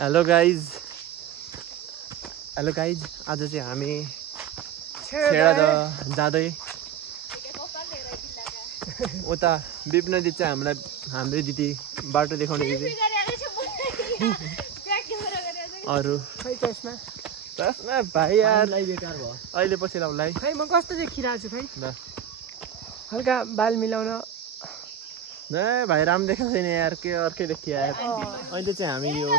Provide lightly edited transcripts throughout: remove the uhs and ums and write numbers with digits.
hello guys आज चाहिँ हामी छेडा जाँदै उता विपिन दिदी चाहिँ हाम्रो दिदी बाटो देखाउने दिदी अरू चस्मा भाइ यार अहिले पछि लाउलाई खै म कस्तो देखिरहेको छु खै ल हल्का बाल मिलाउन भाइ राम्रो देखाएको छैन यार के अर्कै देखियो यार अहिले चाहिँ हामी यो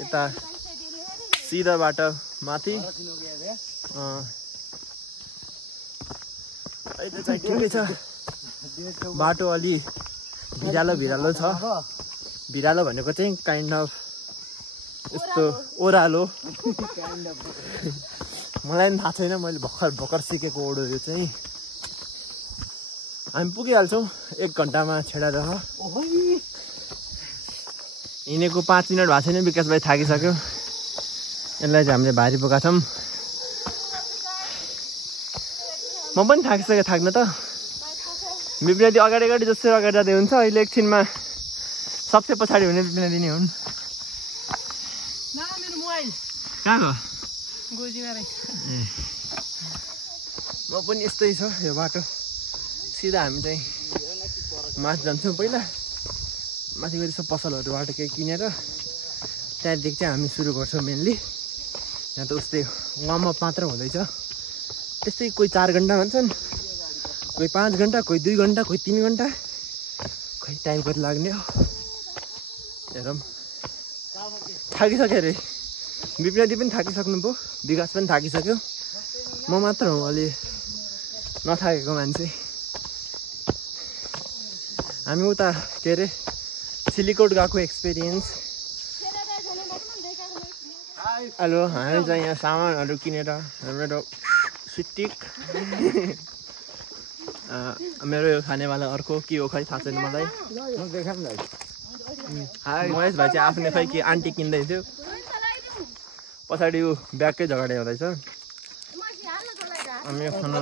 यता सिधा बाटो माथि अहिले चाहिँ ठिकै छ बाटो अलि भिरालो छ भिरालो भनेको चाहिँ काइन्ड अफ यस्तो ओह्रालो मलाई पनि थाहा छैन मैले भर्खर सिकेको ओडो यो चाहिँ हामी पुगिहाल्छौँ 1 घन्टामा छेडा रह हिँडेको 5 मिनट भएको छैन विकास भाइ थाकिसक्यो यसलाई चाहिँ हामीले भारी बोकाएको छौँ म पनि थाकिसकेँ थाक्न त विपिनादी अगाडि जसरी अगाडि जाँदै हुन्छ अहिले एकछिनमा सबसे पछाडि हुने विपिनादी नै हुन् कहाँ म पनि यस्तै छ यो बाटो सिधा हामी चाहिँ माथि जान्छौँ पहिला माथि गएर यसो पसलहरूबाट केही किनेर त्यहाँदेखि चाहिँ हामी सुरु गर्छौँ मेनली यहाँ त उस्तै वार्म अप मात्र हुँदैछ त्यस्तै कोही 4 घन्टा भन्छन् कोही 5 घन्टा कोही 2 घन्टा कोही 3 घन्टा खोइ टाइम कति लाग्ने हो हेरौँ थाकिसक्यो अरे विपिनादी पनि थाकिसक्नु भयो विकास पनि थाकिसक्यो म मात्र हो अलि नथाकेको मान्छे हामी उता के अरे सिलिकोट गएको एक्सपिरियन्स हेलो हामी चाहिँ यहाँ सामानहरू किनेर मेरो स्टिक मेरो यो खानेवाला अर्को के हो खै थाहा छैन मलाई महेश भाइ चाहिँ आफ्नै खै के आन्टी किन्दै थियो पछाडि ऊ ब्यागकै झगडा हुँदैछ हामी खाना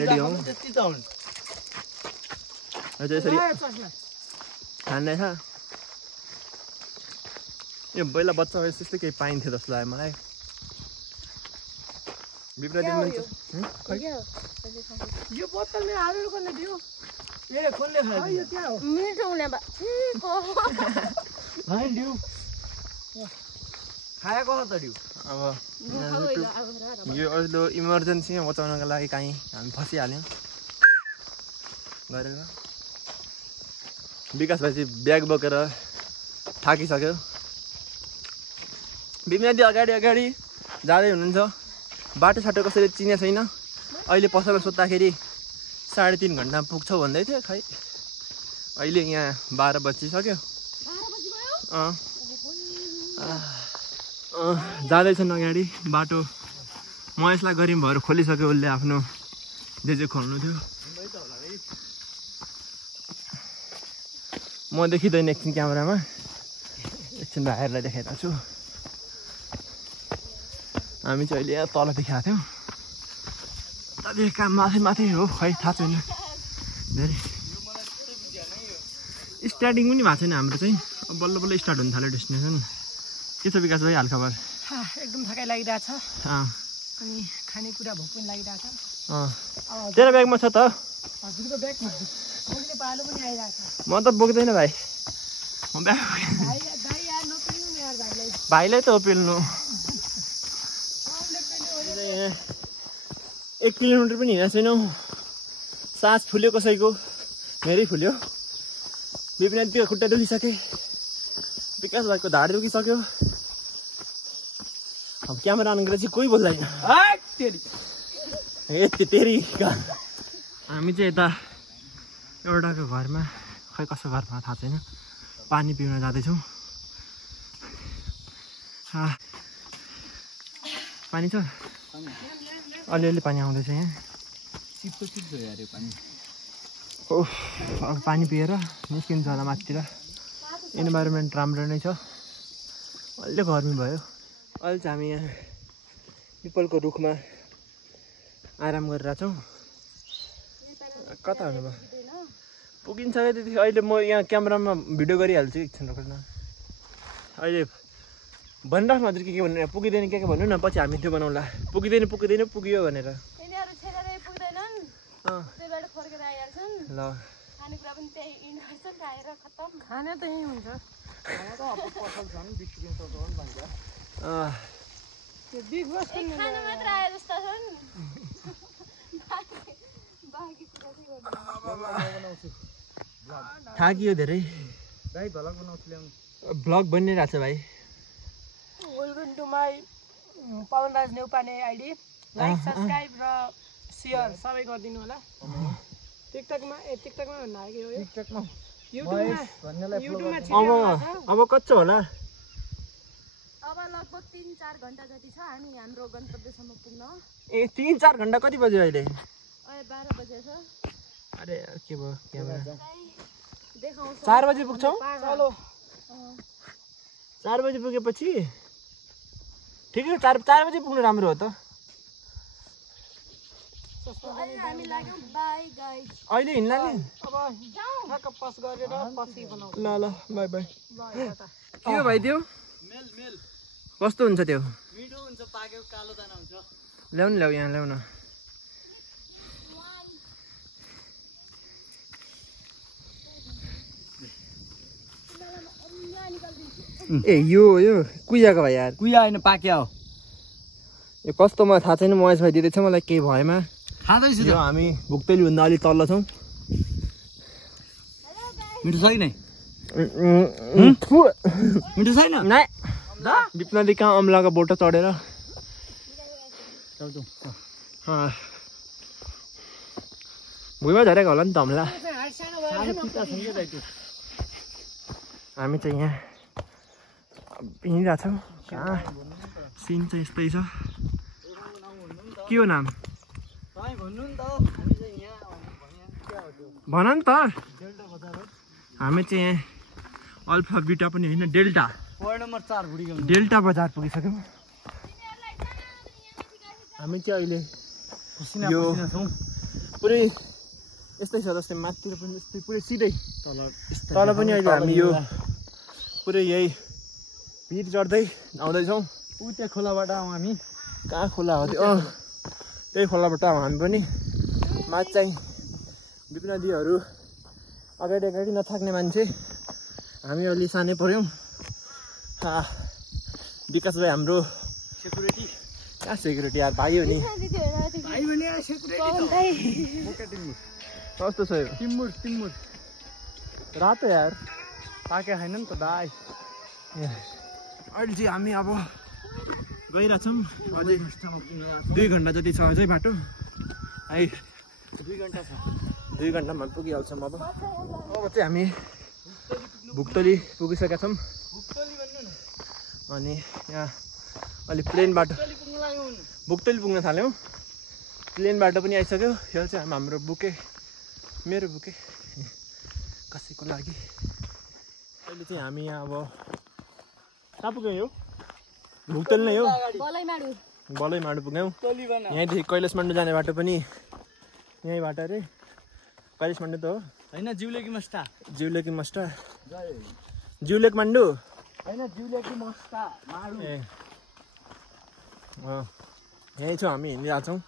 रेडी हौँ यसरी खाँदैछ यो पहिला बच्चा भएपछि त्यस्तै केही पाइन्थ्यो जस्तो लाग्यो मलाई यो बोतलले हालेर कसले दियो ए कसले खायो यो क्या हो मिठो हुने बा भाइ दियो खाएको हो त दियो अब यो अहिले इमर्जेन्सीमा बचाउनको लागि कहीँ हामी फसिहाल्यौँ गरेर विकास भाइ चाहिँ ब्याग बोकेर थाकिसक्यो विपिनादी अगाडि जाँदै हुनुहुन्छ बाटोसाटो कसैले चिने छैन अहिले पसलमा सोद्धाखेरि 3.5 घन्टा पुग्छौ भन्दै थियो खै अहिले यहाँ 12 बजिसक्यो जाँदैछन् अगाडि बाटो महेशलाई गरिम भएर खोलिसक्यो उसले आफ्नो जे खोल्नु थियो म देखिँदैन एकछिन क्यामेरामा एकछिन भाइहरूलाई देखाइरहेको छु हामी चाहिँ अहिले यहाँ तल देखाएको थियौँ त्यहाँदेखि काम माथि हो खै थाहा छैन धेरै स्टार्टिङ पनि भएको छैन हाम्रो चाहिँ बल्ल स्टार्ट हुन थाल्यो डेस्टिनेसन के छ विकास भाइ हालखबर एकदम थकाइ लागिरहेछ अनि खानेकुरा भोक पनि लागिरहेछ तेरो ब्यागमा छ त हजुरको ब्यागमा मैले पालो पनि आइरहेछ म त बोक्दैन भाइ म ब्याग भाइलाई त हो पेल्नु 1 किलोमिटर पनि हिँडेको छैनौँ सास फुल्यो कसैको मेरै फुल्यो विपिनादीको खुट्टा दुखिसके विकास भाइको ढाड दुखिसक्यो अब क्यामेरा अन गरेर चाहिँ कोही बोल्दैन तेरी हामी चाहिँ यता एउटाको घरमा खै कसो घरमा थाहा छैन पानी पिउन जाँदैछौँ पानी छ अलिअलि पानी आउँदैछ यहाँ अब पानी पिएर निस्किन्छ होला माथितिर इन्भाइरोमेन्ट राम्रो नै छ अलि गर्मी भयो अहिले चाहिँ हामी यहाँ पिपलको रुखमा आराम गरिरहेछौँ कता हुनुभयो पुगिन्छ त्यति अहिले म यहाँ क्यामेरामा भिडियो गरिहाल्छु एकछिन रोक्नु अहिले भनिराख्नु हजुर के भन्नु पुगिँदैन के भन्नु न पछि हामी त्यो बनाउँला पुगिँदैन पुग्यो भनेर यिनीहरू छेडेरै पुग्दैनन् त्यहीबाट फर्केर आइहाल्छन् ल खानेकुरा पनि त्यही इन्डर्छन् खाएर खत्तम खाना त यहीँ हुन्छ खाना त अब पसल छ नि 20 रुपैयाँ सर्छ नि भन्छ त्यो बिग बस एक खाना मात्र आए जस्ता छन् बाँकी कुरा चाहिँ बनाउँछु थाकियो धेरै भाइ भलक बनाउँछु ल्याउनु ब्लग बनिरहेको छ भाइ welcome to my Pawanraj Neupane ID like subscribe र सेयर सबै गरिदिनु होला टिकटकमा भन्नु आयो कि टिकटकमा युट्युबमा अब कच्चो होला अब लगभग 3-4 घण्टा जति छ हामी हाम्रो गन्तव्यसम्म पुग्न ए 3-4 घण्टा कति बज्यो अहिले अहिले 12 बजे छ अरे के भयो क्यामेरा देखाउँछ 4 बजे पुग्छौँ चलो 4 बजे पुगेपछि ठिकै 4 बजे पुग्नु राम्रो हो त अहिले हामी लाग्यौँ बाई गाइस अहिले हिँड्ला नि अब ठ्याक्क पस गरेर पछि बनाउँछु ल बाई बाई बाई के हो भाइ त्यो मेल कस्तो हुन्छ त्यो मिठो हुन्छ पाकेको कालो दाना हुन्छ ल्याउ यहाँ ल्याउ न ए यो कुहियाको भाइ यार कुया होइन पाक्या हो यो कस्तोमा थाहा छैन महेश भाइ दिँदैछ मलाई केही भएमा खाँदैछु यो हामी भुक्तेलीभन्दा अलि तल्लो छौँ मिठो छ कि नै मिठो छैन नाइ विपनाले कहाँ अम्लाको बोटो चढेर भुइँमा झरेको होला नि त अम्ला हामी चाहिँ यहाँ हिँडिरहेको छौँ कहाँ सिन चाहिँ यस्तै छ के हो नाम भन नि त हामी चाहिँ यहाँ अल्फा बिटा पनि होइन डेल्टा नम्बर 4 डेल्टा बजार पुगिसक्यौँ हामी चाहिँ अहिले यो पुरै यस्तै छ जस्तै माथितिर पनि यस्तै पुरै सिधै तल पनि अहिले हामी यो पुरै यही भिर चढ्दै आउँदैछौँ ऊ त्यो खोलाबाट आउँ हामी कहाँ खोला हो त्यो त्यही खोलाबाट हामी पनि माथि चाहिँ विपनदीहरू अगाडि नथाक्ने मान्छे हामी अलि सानै पऱ्यौँ विकास भाइ हाम्रो सेक्युरिटी कहाँ सेक्युरिटी यार भाइ हो नि कस्तो छ यो टिम्बुर रातो यार पाके छैन नि त दाइ अहिले चाहिँ हामी अब गइरहेछौँ अझै 2 घन्टा जति छ अझै बाटो है 2 घन्टा छ 2 घन्टामा पुगिहाल्छौँ अब चाहिँ हामी भुक्तली पुगिसकेका छौँ अनि यहाँ अलि प्लेन बाटो भुक्तली पुग्न थाल्यौँ प्लेन बाटो पनि आइसक्यो यो चाहिँ हाम्रो मेरो बुके कसैको लागि अहिले चाहिँ हामी यहाँ अब कहाँ पुग्यौँ यो भुक्तली नै हो बलैमाडु पुग्यौँ यहीँदेखि कैलाशमाण्डु जाने बाटो पनि यहीँबाट अरे कैलाशमाण्डु त हो होइन जिउलेकी मस्टा जिउलेक माण्डु होइन जिउलेकी मस्टा माडु ए यहीँ छौँ हामी हिँडिरहेको छौँ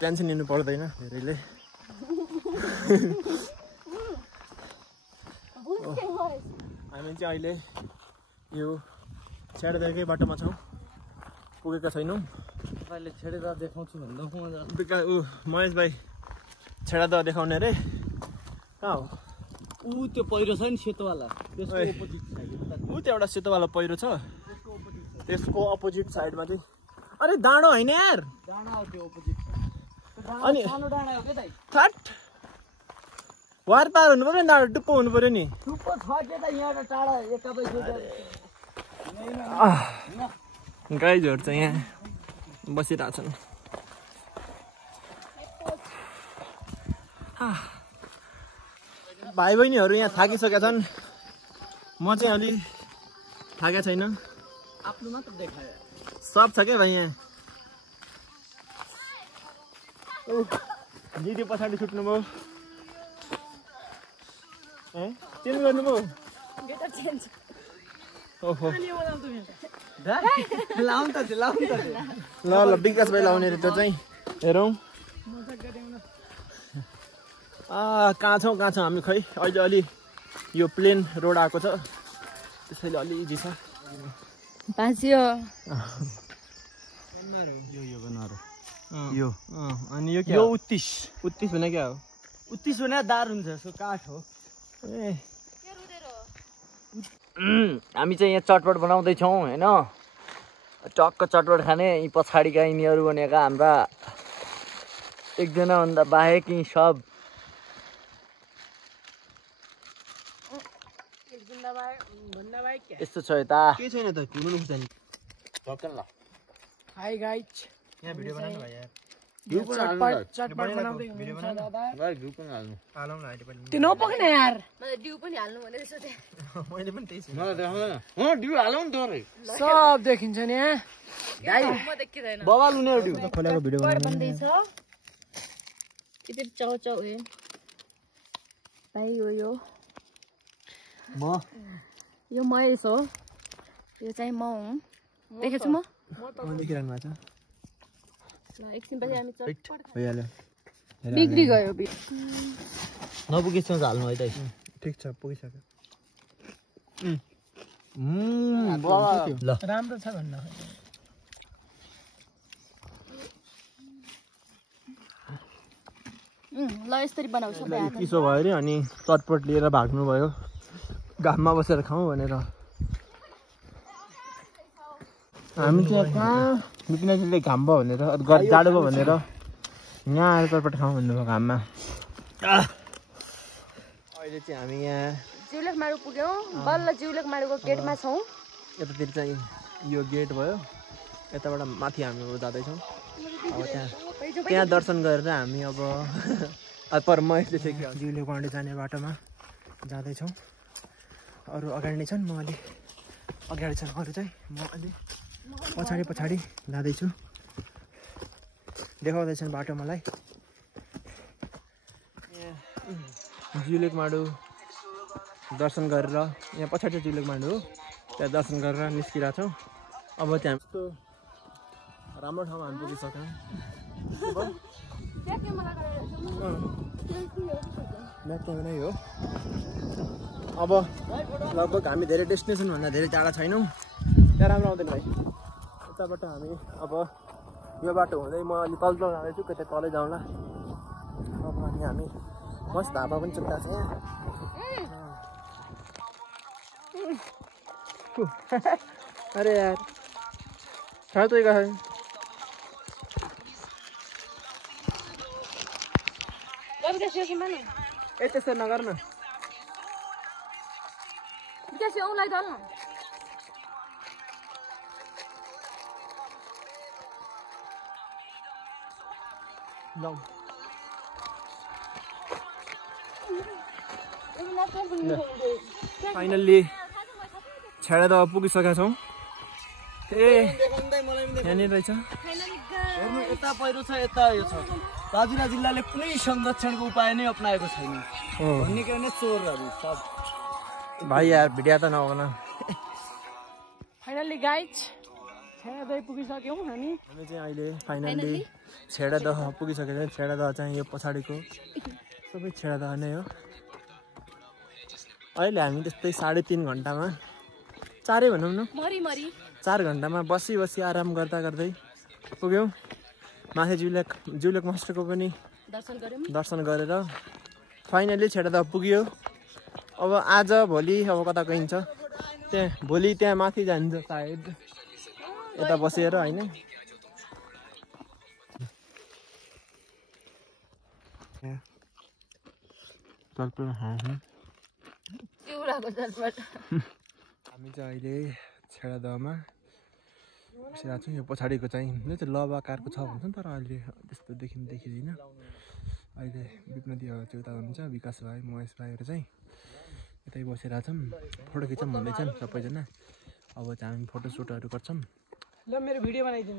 टेन्सन लिनु पर्दैन धेरैले हामी चाहिँ अहिले यो छेडादेखि बाटोमा छौँ पुगेका छैनौँ तपाईँले छेडेर देखाउँछु भन्दा महेश भाइ छेडा त देखाउने अरे कहाँ हो ऊ त्यो पहिरो छ नि सेतोवाला त्यसको अपोजिट साइड ऊ त्यो एउटा सेतोवाला पहिरो छ त्यसको अपोजिट साइडमा चाहिँ अरे डाँडो होइन यार डाँडा हो त्यो अपोजिट अनि सानो डाँडा हो के दाइ थट वार पार हुनु पर्यो नि डाँडो टुप्पो हुनु पर्यो नि टुप्पो छ के त यहाँ टाढा एकाबै गाईहरू चाहिँ यहाँ बसिरहेछन् भाइ बहिनीहरू यहाँ थाकिसकेका छन् म चाहिँ अलि थाकेको छैन आफ्नो मात्र देखायो सब छ क्या भाइ यहाँ दिदी पछाडि छुट्नुभयो ए चेन्ज गर्नुभयो ओहो अनि यो लाउँछु फेरि लाउन त ल ल विकास भाइ लाउने रे त्यो चाहिँ हेरौँ मजाक गऱ्यौँ न कहाँ छौँ हामी खै अहिले अलि यो प्लेन रोड आएको छ त्यसैले अलि इजी छ भाँच्यो यो अनि यो के हो उत्तिस भने क्या हो उत्तिस भने दार हुन्छ यसको काठ हो ए हामी चाहिँ यहाँ चटपट बनाउँदैछौँ होइन टक्क चटपट खाने यी पछाडिका यिनीहरू भनेका हाम्रा एकजनाभन्दा बाहेक यी सब यस्तो छ यता के छैन त घुम्नु खोज्छ नि हाई गाइज यहाँ भिडियो बनाउनु भयो यार चटपट बनाउँदै हुनुहुन्छ दादा भ्यू पनि हाल्नु हालौँ न अहिले पनि त्यो नपक्ने यार मैले डिउ पनि हाल्नु भनेको सोधेँ मैले पनि त्यही मलाई देखाउँदैन डिउ हालौँ नि तोरै सब देखिन्छ नि म देखिँदैन बवाल हुने डिउ खोलेको भिडियो बन्दैछ यति चाउ हे भाइ हो यो यो महेश हो यो चाहिँ म हुँ देखेको छु म देखिरहनु भएको छ ल एकछिनपछि हामी चटपट भइहाल्यो बिग्री गयो नपुगेसम्म हाल्नु है त ठिक छ पुगिसक्यो ल राम्रो छ भन्न ल यसरी बनाऊ सबै हातले चिसो भयो अरे अनि चटपट लिएर भाग्नु भयो घाममा बसेर खाउँ भनेर हामी चाहिँ कहाँ मिकिनाजीले घाम भयो भनेर जाडो भयो भनेर यहाँ आएर चटपट खाउँ भन्नुभयो घाममा अहिले चाहिँ हामी यहाँ जिउलेक माडु पुग्यौँ बल्ल जिउलेक माडुको गेटमा छौँ यतातिर चाहिँ यो गेट भयो यताबाट माथि हामी जाँदैछौँ अब त्यहाँ दर्शन गरेर हामी अब पर महेशले चाहिँ जिउले पाण्डे जाने बाटोमा जाँदैछौँ अरू अगाडि नै छन् म अलि अगाडि छन् अरू चाहिँ म अलि पछाडि जाँदैछु देखाउँदैछन् बाटो मलाई जिउलेक माडु दर्शन गरेर यहाँ पछाडि चाहिँ जिउलेक माडु हो त्यहाँ दर्शन गरेर निस्किरहेको छौँ अब त्यहाँ राम्रो ठाउँमा हामी पुगिसक्यौँ ब्याक क्यामेरै हो अब लगभग हामी धेरै डेस्टिनेसनभन्दा धेरै टाढा छैनौँ त्यहाँ राम्रो आउँदैन भाइ यताबाट हामी अब यो बाटो हुँदै म अलि तल जाँदैछु कतै तलै जाउँला अब अनि हामी मस्त ढाबा पनि चुक्ता छ यहाँ अरे यार खाँदै गयो ए त्यस्तो नगर न औँलाई दल न जाउँ फाइनल्ली छेडा दवा पुगिसकेका छौँ ए यहाँनिर रहेछ हेर्नु यता पहिरो छ यता यो छ दार्जिलिङ जिल्लाले कुनै संरक्षणको उपाय नै अप्नाएको छैन भन्ने के भने चोरहरू सब भाइ यार भिडियो त नभन फाइनल्ली गाइज छेडा पुगिसक्यौँ हामी चाहिँ अहिले फाइनल्ली छेडा दह पुगिसकेको छ छेडा दह चाहिँ यो पछाडिको सबै छेडा दह नै हो अहिले हामी त्यस्तै 3.5 घन्टामा 4 भनौँ न 4 घन्टामा बसी आराम गर्दा गर्दै पुग्यौँ माथि जिउलेक मास्टरको पनि दर्शन गरेर फाइनल्ली छेडा दह पुग्यो अब आज भोलि अब कता गइन्छ भोलि त्यहाँ माथि जान्छ सायद यता बसेर होइन हामी चाहिँ अहिले छेडा दहमा बसिरहेको छौँ यो पछाडिको चाहिँ लभ आकारको छ भन्छ नि तर अहिले त्यस्तो देखिँदैन अहिले विपनदीहरू चाहिँ उता हुनुहुन्छ विकास भाइ महेश भाइहरू चाहिँ यतै बसिरहेको छौँ फोटो खिचौँ भन्दैछन् सबैजना अब चाहिँ हामी फोटोसुटहरू गर्छौँ ल मेरो भिडियो बनाइदिनु